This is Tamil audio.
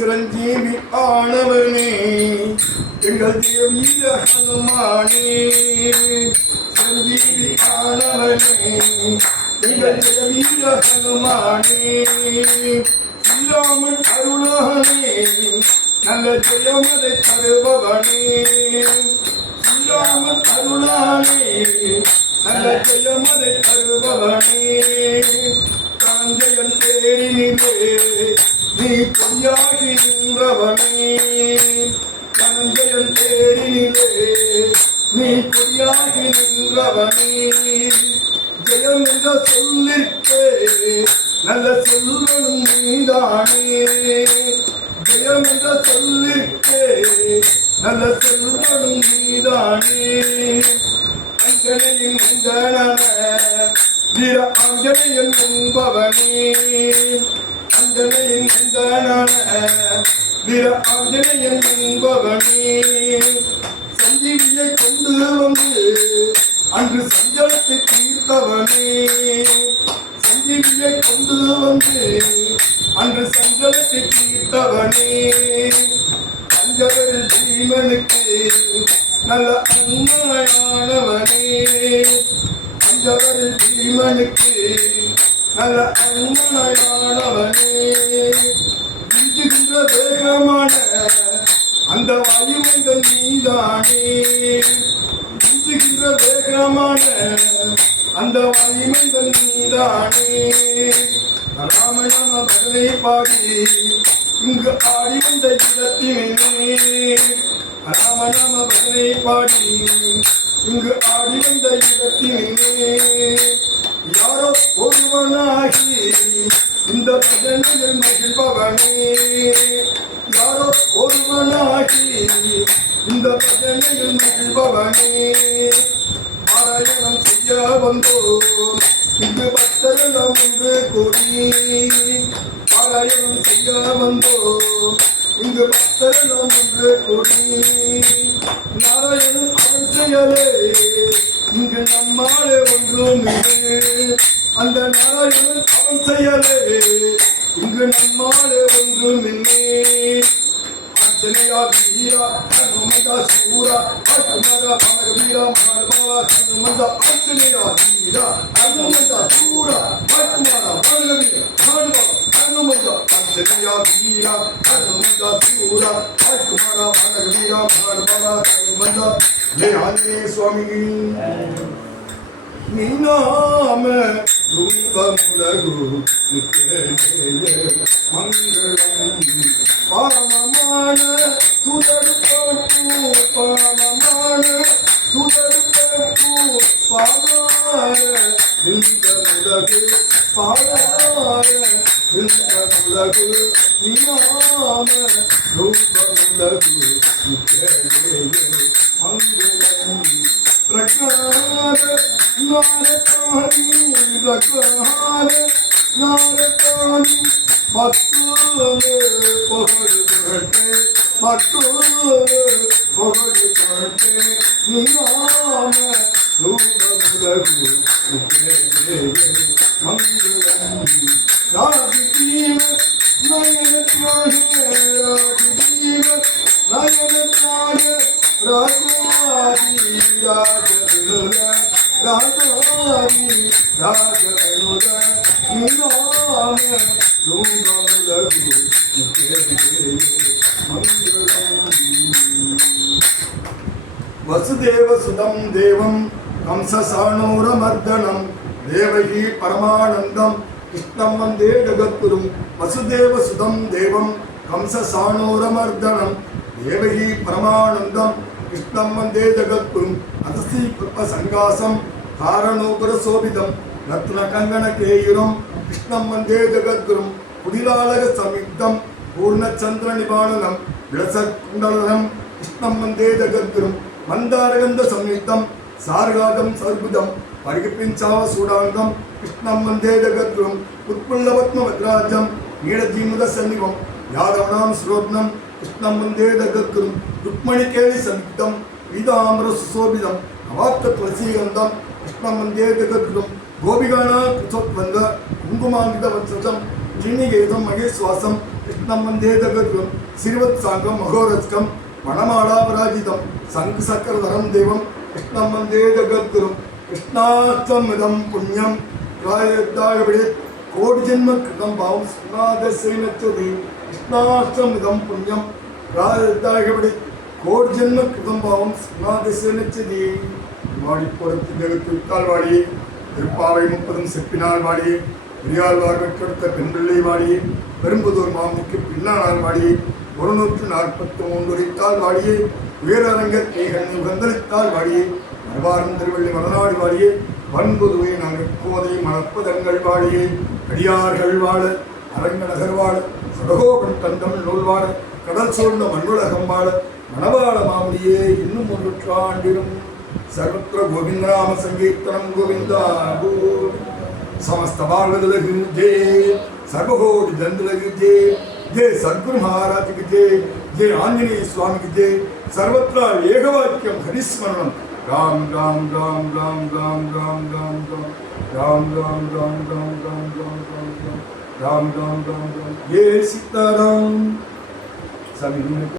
சிரஞ்சீவி ஆனவனே எங்கள் வீர ஹனுமானே சிரஞ்சீவி ஆனவனே எங்கள் வீர ஹனுமானே ஸ்ரீராமன் அருளானே நல்ல ஜெயமதை தருபவனே ஸ்ரீராமன் அருளானே நல்ல ஜெயமதை தருபவனே காஞ்சயன் தேரினிலே நீ பொய்யாகி நின்றவனே காஞ்சயன் தேரினிலே நீ பொய்யாகி நின்றவனே ஜெயம் என்ற சொல்லிற்கே நல்ல செல்வனும் நீதானே ஜெயம் என்ற சொல்லிற்கே நல்ல செல்வனும் நீதானே அஞ்சனையின் மஞ்சனன வீர ஆஞ்சனையன் என்பவனே அஞ்சனையின் மஞ்சனன வீர ஆஞ்சனையன் என்பவனே சஞ்சீவியை கொண்டு வந்து அன்று சஞ்சலத்தை தீர்த்தவனே சஞ்சீவியை கொண்டு வந்து அன்று சஞ்சலத்தை தீர்த்தவனே பஞ்சவரில் பீமனுக்கு நல்ல அன்னையானவனே பஞ்சவரில் பீமனுக்கு நல்ல அன்னையானவனே வீசுகின்ற வேகமான அந்த வாயுமைந்தன் நீதானே வீசுகின்ற வேகமான அந்த வாயுமைந்தன் நீதானே ராமநாம பகலை பாடி இங்கு ஆடி வந்த இடத்தினே ராமநாம பகலை பாடி இங்கு ஆடி வந்த இடத்தினே யாரோ ஒருவனாகி இந்த பஜனையில் மகிழ்பவனே யாரோ ஒருவனாகி இந்த பஜனையில் மகிழ்பவனே பாராயணம் செய்ய வந்தோம் இங்கு பக்தர்கள் ஒன்று கூடி பாராயணம் செய்ய வந்தோம் இங்கு பக்தர்கள் ஒன்று கூடி நாராயணன் அவன் செயலே இங்கு நம்மாலே ஒன்றும் அந்த நாராயணன் அவன் செயலே இங்கு நம்மாலே ஒன்றும் இல்லை ஆஞ்சநேயா வீரா ஹனுமந்த சூரா ஹனுமந்த மகவீரா மகவா ஹனுமந்த ஆஞ்சநேயா வீரா ஹனுமந்த சூரா ஹனுமந்த மகவீரா மகவா ஹனுமந்த ஆஞ்சநேயா வீரா ஹனுமந்த சூரா ஹனுமந்த மகவீரா மகவா ஹனுமந்த ஜெய ஆஞ்சநேய சுவாமி நீ நாம ரூபமுலகு நிக்கேய மங்களம் பாமமான சுதரு பட்டு பாமமான சுதரு பட்டு பாதார இந்த முலகு பாதார இந்த முலகு நீ நாம ரூபமுலகு நிக்கேய மங்களம் பிரகார நாரகாணி பிரகார நாரகாணி பக்தோலே பகடுகட்டே பக்தோலே பகடுகட்டே நிநாம ரூபமுலகு மங்களம் ராஜதீவ நயனத்ராண ராஜதீவ நயனத்ராண ராஜாதி ராஜனுல ராஜாதி ராஜனுல நிநாம ரூபமுலகு மங்களம் வசுதேவ சுதம் தேவம் கம்சசாணூரமர்தனம் தேவகி பரமானந்தம் கிருஷ்ணம் வந்தே ஜகத்குரும் வசுதேவ சுதம் தேவம் கம்சசாணூரமர்தனம் தேவகி பரமானந்தம் கிருஷ்ணம் வந்தே ஜகத்குரும் அதஸ்தி கிருப சங்காசம் காரணோபர சோபிதம் ரத்ன கங்கண கேயுரம் கிருஷ்ணம் வந்தே ஜகத்குரும் குடிலாலக சமிக்தம் பூர்ணச்சந்திர நிபானனம் விளசத் குண்டலம் கிருஷ்ணம் வந்தே ஜகத்குரும் மந்தாரகந்த சம்யுக்தம் சார்காதம் சர்புதம் பரிகிப்பிஞ்சாவ சூடாங்கம் கிருஷ்ணம் வந்தே ஜகத்குரும் உட்புல்லபத்ம வத்ராஜம் நீளஜீமுத சன்னிவம் யாதவனாம் ஸ்ரோத்னம் கிருஷ்ணம் வந்தே ஜகத்குரும் ருக்மணி கேலி சம்யுக்தம் பீதாம்பர சுசோபிதம் அவாப்த துளசீகந்தம் கிருஷ்ணம் வந்தே ஜகத்குரும் கோபிகானா குசோத்வந்த குங்குமாங்கித வத்சம் ஜீனிகேதம் மகேஸ்வாசம் கிருஷ்ண कृष्णं वन्दे जगद्गुरुं श्रीवत्साङ्गं महोरस्कं वनमालापराजितं शङ्खचक्रधरं देवं कृष्णं वन्दे जगद्गुरुं कृष्णाष्टमिदं पुण्यं प्रायदायविडे कोटि जन्म कृतं भावं स्नादसेनच्चदे कृष्णाष्टमिदं पुण्यं प्रायदायविडे कोटि जन्म कृतं भावं स्नादसेनच्चदे வாடிப்புறத்து ஜெகத்துத்தால் வாடியே திருப்பாவை 30 செப்பினால் வாடியே பெரியாழ்வார் வெற்றெடுத்த பெண்பிள்ளை வாடியே பெரும்புதூர் மாமுக்கு பின்னானால் வாடியே 143 உரைத்தால் வாடியே உயரரங்கர் கைகண்ணி உகந்தளித்தால் வாடியே மறுவாரம் திருவள்ளி மலநாடு வாடியே வன்புதுவை நகர்கோதை மணப்பதங்கள் வாடியே அடியார்கள் வாழ அரங்கநகர் வாழ சடகோபன் தந்தமிழ் நூல் வாழ கடல் சூழ்ந்த மண்ணுலகம் வாழ மணவாள மாமுடியே இன்னும் 100 ஆண்டிலும் सर्वत्र गोविंद नाम संकीर्तनम गोविंदा समस्त बालक जय सर्वकोटि दंडलक जय जय सद्गुरु महाराज की जय जय आंजनेय स्वामी की जय सर्वत्र एकवाक्यम हरिस्मरणम राम राम राम राम राम राम राम राम राम राम राम राम राम राम राम राम राम राम राम जय सीताराम सभी